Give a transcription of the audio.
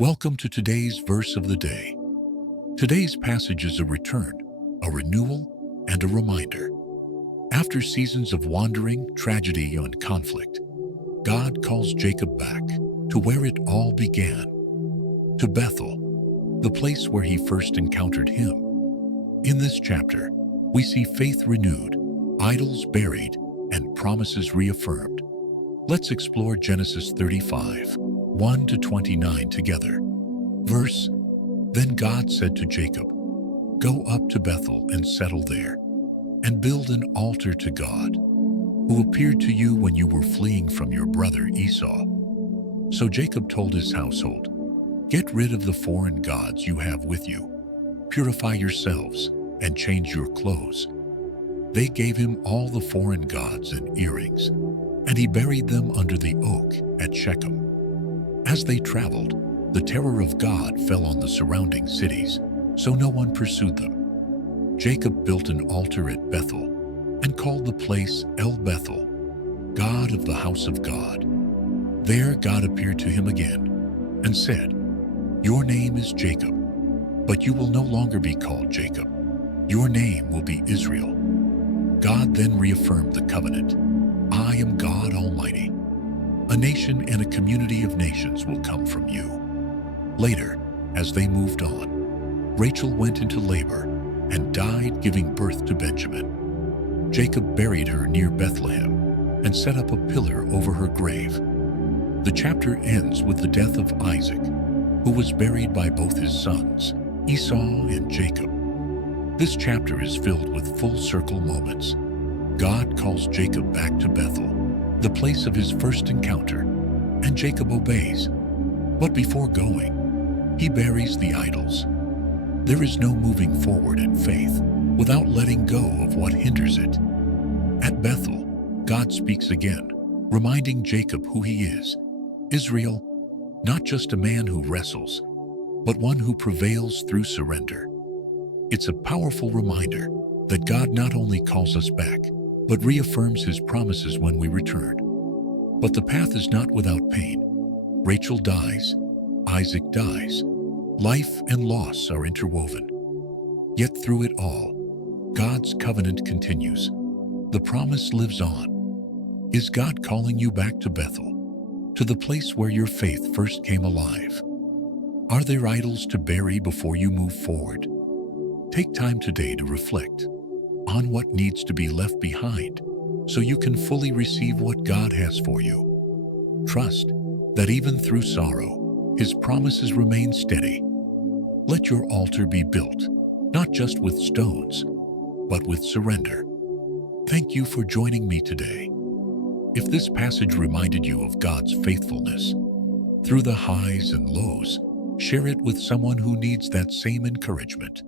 Welcome to today's verse of the day. Today's passage is a return, a renewal, and a reminder. After seasons of wandering, tragedy, and conflict, God calls Jacob back to where it all began, to Bethel, the place where he first encountered him. In this chapter, we see faith renewed, idols buried, and promises reaffirmed. Let's explore Genesis 35, 1-29 together. Verse, Then God said to Jacob, Go up to Bethel and settle there, and build an altar to God, who appeared to you when you were fleeing from your brother Esau. So Jacob told his household, Get rid of the foreign gods you have with you, purify yourselves, and change your clothes. They gave him all the foreign gods and earrings, and he buried them under the oak at Shechem. As they traveled, the terror of God fell on the surrounding cities, so no one pursued them. Jacob built an altar at Bethel and called the place El Bethel, God of the house of God. There God appeared to him again and said, Your name is Jacob, but you will no longer be called Jacob. Your name will be Israel. God then reaffirmed the covenant. I am God Almighty. A nation and a community of nations will come from you. Later, as they moved on, Rachel went into labor and died, giving birth to Benjamin. Jacob buried her near Bethlehem and set up a pillar over her grave. The chapter ends with the death of Isaac, who was buried by both his sons, Esau and Jacob. This chapter is filled with full circle moments. God calls Jacob back to Bethel, the place of his first encounter, and Jacob obeys. But before going, he buries the idols. There is no moving forward in faith without letting go of what hinders it. At Bethel, God speaks again, reminding Jacob who he is, Israel, not just a man who wrestles, but one who prevails through surrender. It's a powerful reminder that God not only calls us back, but reaffirms his promises when we return. But the path is not without pain. Rachel dies, Isaac dies. Life and loss are interwoven. Yet through it all, God's covenant continues. The promise lives on. Is God calling you back to Bethel, to the place where your faith first came alive? Are there idols to bury before you move forward? Take time today to reflect on what needs to be left behind so you can fully receive what God has for you. Trust that even through sorrow, his promises remain steady. Let your altar be built, not just with stones, but with surrender. Thank you for joining me today. If this passage reminded you of God's faithfulness through the highs and lows, share it with someone who needs that same encouragement.